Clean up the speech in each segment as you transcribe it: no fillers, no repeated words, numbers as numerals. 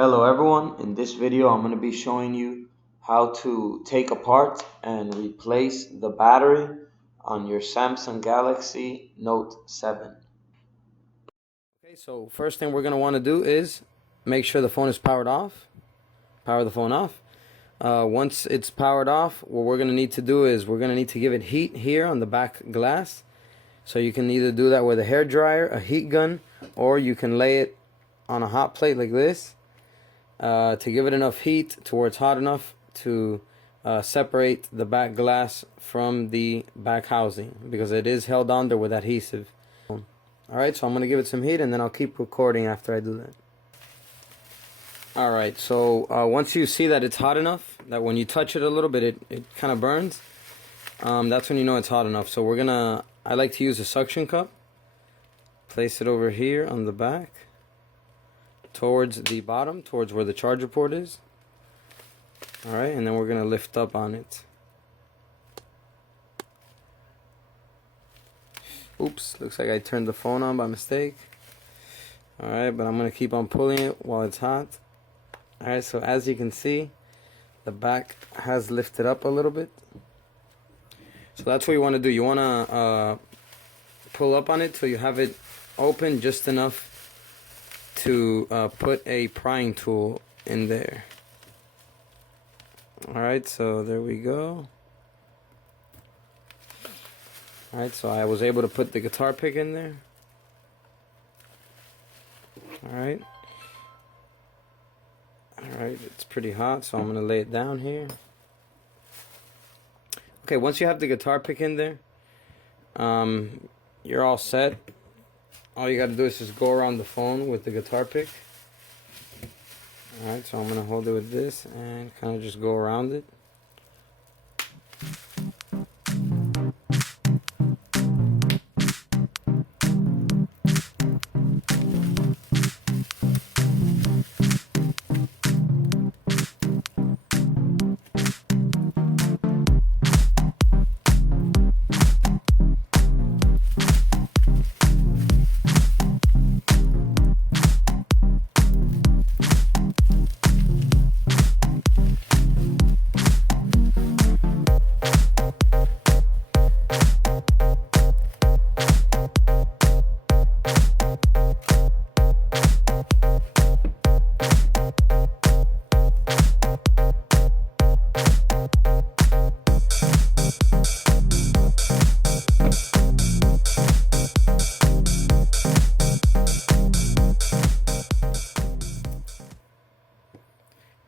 Hello everyone, in this video I'm going to be showing you how to take apart and replace the battery on your Samsung Galaxy Note 7. Okay, so first thing we're going to want to do is make sure the phone is powered off. Power the phone off. Once it's powered off, what we're going to need to do is we're going to need to give it heat here on the back glass. So you can either do that with a hair dryer, a heat gun, or you can lay it on a hot plate like this to give it enough heat to where it's hot enough to separate the back glass from the back housing, because it is held on there with adhesive. Alright, so I'm going to give it some heat and then I'll keep recording after I do that. Alright, so once you see that it's hot enough, that when you touch it a little bit it kind of burns, that's when you know it's hot enough. So I like to use a suction cup. Place it over here on the back, towards the bottom, towards where the charger port is. Alright, and then we're going to lift up on it. Oops, looks like I turned the phone on by mistake. Alright, but I'm going to keep on pulling it while it's hot. Alright, so as you can see, the back has lifted up a little bit. So that's what you want to do. You want to pull up on it till you have it open just enough to put a prying tool in there. Alright, so there we go. Alright, so I was able to put the guitar pick in there. Alright. Alright, it's pretty hot, so I'm going to lay it down here. Okay, once you have the guitar pick in there, you're all set. All you got to do is just go around the phone with the guitar pick. Alright, so I'm going to hold it with this and kind of just go around it.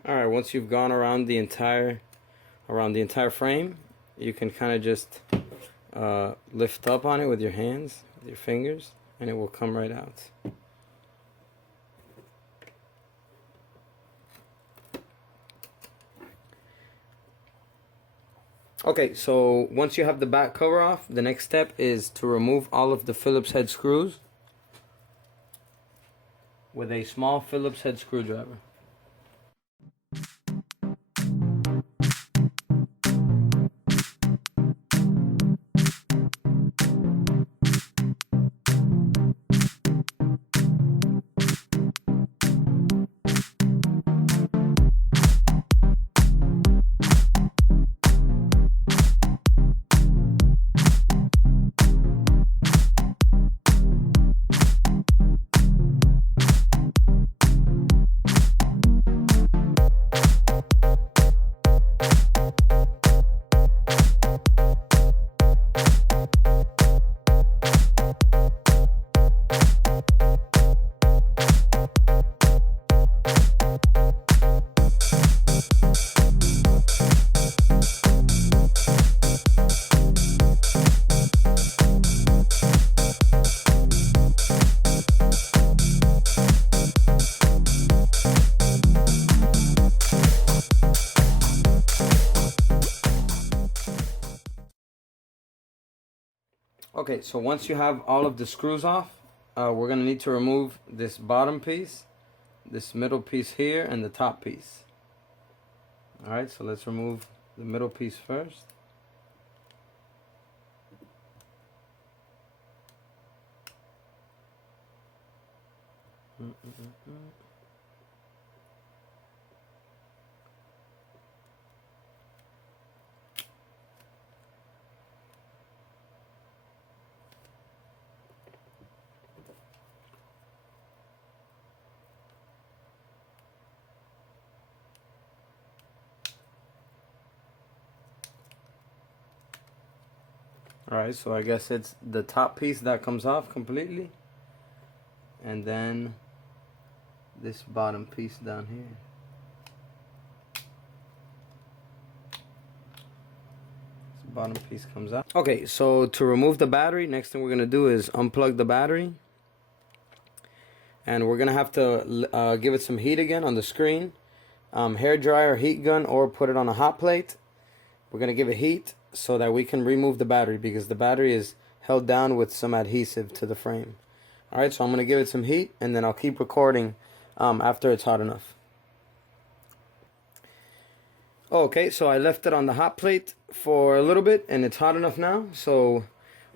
Alright, once you've gone around the entire frame, you can kind of just lift up on it with your hands, with your fingers, and it will come right out. Okay, so once you have the back cover off, the next step is to remove all of the Phillips head screws with a small Phillips head screwdriver. Okay, so once you have all of the screws off, we're going to need to remove this bottom piece, this middle piece here, and the top piece. Alright, so let's remove the middle piece first. Alright, so I guess it's the top piece that comes off completely, and then this bottom piece down here. This bottom piece comes out. Okay, so to remove the battery, next thing we're gonna do is unplug the battery, and we're gonna have to give it some heat again on the screen. Hair dryer, heat gun, or put it on a hot plate. We're gonna give it heat so that we can remove the battery, because the battery is held down with some adhesive to the frame. Alright, so I'm gonna give it some heat, and then I'll keep recording after it's hot enough. Okay, so I left it on the hot plate for a little bit, and it's hot enough now. So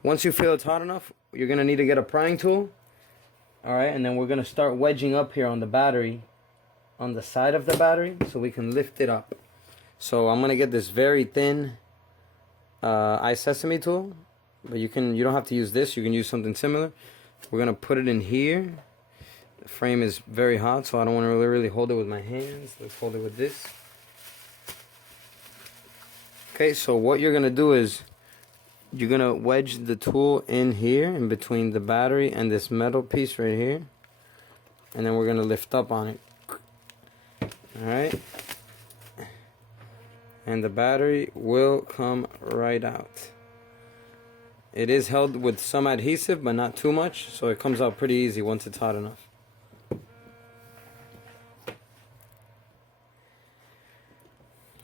once you feel it's hot enough, you're gonna need to get a prying tool. Alright, and then we're gonna start wedging up here on the battery, on the side of the battery, so we can lift it up. So I'm gonna get this very thin iSesame tool, but you don't have to use this, you can use something similar. We're gonna put it in here. The frame is very hot, so I don't want to really hold it with my hands. Let's hold it with this. Okay, so what you're gonna do is you're gonna wedge the tool in here, in between the battery and this metal piece right here, and then we're gonna lift up on it. Alright, and the battery will come right out. It is held with some adhesive, but not too much, so it comes out pretty easy once it's hot enough.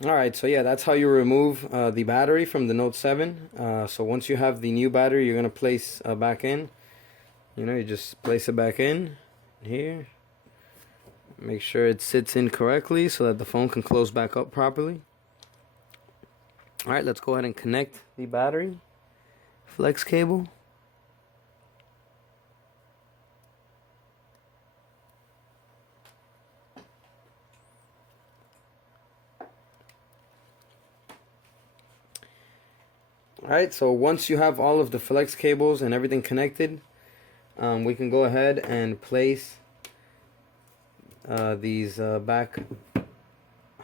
Alright, so yeah, that's how you remove the battery from the Note 7. So once you have the new battery, you're going to place back in. You just place it back in here. Make sure it sits in correctly so that the phone can close back up properly. Alright, let's go ahead and connect the battery flex cable. Alright, so once you have all of the flex cables and everything connected, we can go ahead and place these back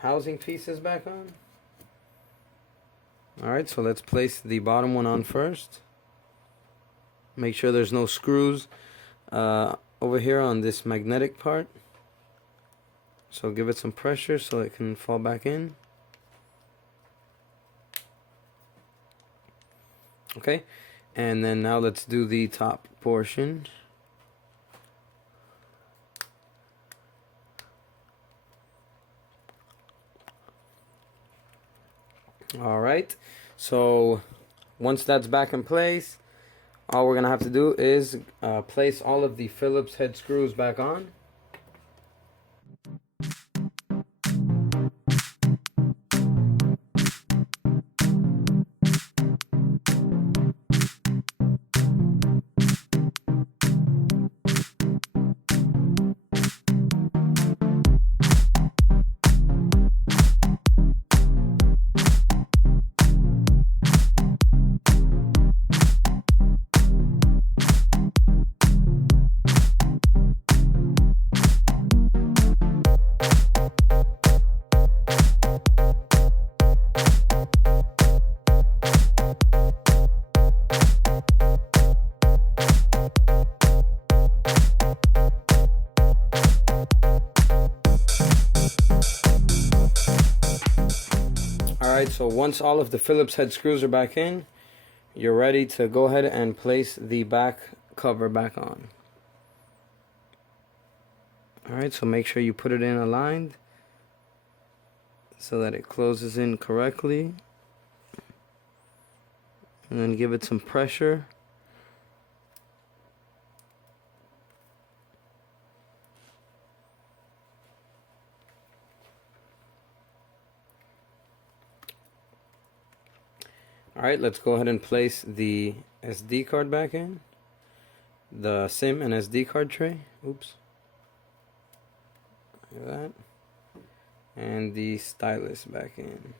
housing pieces back on. Alright, so let's place the bottom one on first. Make sure there's no screws over here on this magnetic part. So give it some pressure so it can fall back in. Okay, and then now let's do the top portion. Alright, so once that's back in place, all we're going to have to do is place all of the Phillips head screws back on. Alright, so once all of the Phillips head screws are back in, you're ready to go ahead and place the back cover back on. Alright, so make sure you put it in aligned so that it closes in correctly. And then give it some pressure. Alright, let's go ahead and place the SD card back in. The SIM and SD card tray. Oops. Like that. And the stylus back in.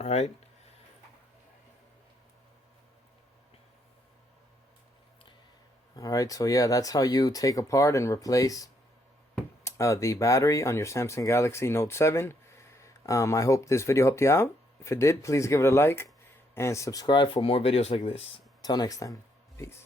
Alright. Alright, so yeah, that's how you take apart and replace the battery on your Samsung Galaxy Note 7. I hope this video helped you out. If it did, please give it a like and subscribe for more videos like this. Till next time. Peace.